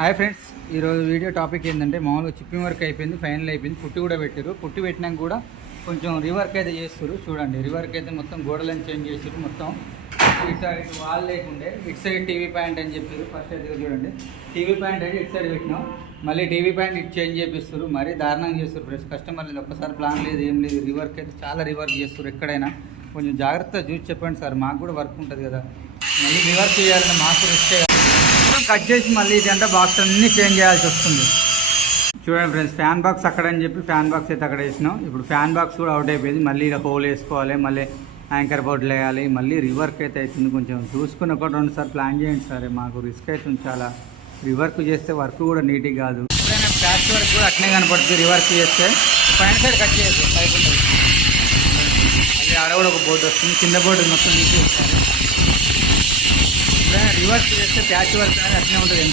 Hi friends, ఈరోజు video topic ఏంటంటే మామూలుగా చిప్పింగ్ వర్క్ అయిపోయింది, ఫైనల్ అయిపోయింది, పుట్టి కూడా పెట్టారు. పుట్టి పెట్టినాక కూడా కొంచెం రివర్క్ అయితే చేస్తారు. చూడండి, రివర్క్ అయితే మొత్తం గోడలను చేంజ్ చేసారు. మొత్తం ఇటు సైడ్ వాల్ లేకుండే ఇటు సైడ్ టీవీ ప్యాంట్ అని చెప్పారు. ఫస్ట్ అయితే చూడండి, టీవీ ప్యాంట్ అయితే ఇటు సైడ్ పెట్టినాం, మళ్ళీ టీవీ ప్యాంట్ ఇటు చేంజ్ చేపిస్తారు. మరీ దారుణంగా చేస్తారు ఫ్రెండ్స్. కస్టమర్ ఒక్కసారి ప్లాన్ లేదు, ఏం లేదు. రివర్క్ అయితే చాలా రివర్క్ చేస్తారు. ఎక్కడైనా కొంచెం జాగ్రత్తగా చూసి చెప్పండి సార్, మాకు కూడా వర్క్ ఉంటుంది కదా. మళ్ళీ రివర్క్ చేయాలని మాకు రిస్క్ కట్ చేసి మళ్ళీ ఇదంతా బాక్స్ అన్నీ చేంజ్ చేయాల్సి వస్తుంది. చూడండి ఫ్రెండ్స్, ఫ్యాన్ బాక్స్ అక్కడ అని చెప్పి ఫ్యాన్ బాక్స్ అయితే అక్కడ వేసినాం. ఇప్పుడు ఫ్యాన్ బాక్స్ కూడా అవుట్ అయిపోయింది. మళ్ళీ ఇలా హోల్ వేసుకోవాలి, మళ్ళీ యాంకర్ బోర్డులు వేయాలి, మళ్ళీ రివర్క్ అయితే అవుతుంది. కొంచెం చూసుకుని ఒకటి రెండు సార్లు ప్లాన్ చేయండి సార్, మాకు రిస్క్ అవుతుంది చాలా. రివర్క్ చేస్తే వర్క్ కూడా నీట్గా కాదు. ఎప్పుడైనా ప్యాచ్ వర్క్ కూడా అట్నే కనపడుతుంది. రివర్క్ చేస్తే పైన సైడ్ కట్ చేయొచ్చు, పైపు ఉంటుంది. మళ్ళీ ఆడ కూడా ఒక బోర్డు వస్తుంది, కింద బోర్డు మొత్తం తీసి వస్తారు. రివర్స్ చేస్తే ప్యాచ్ వర్క్ అనేది అట్నే ఉంటుంది.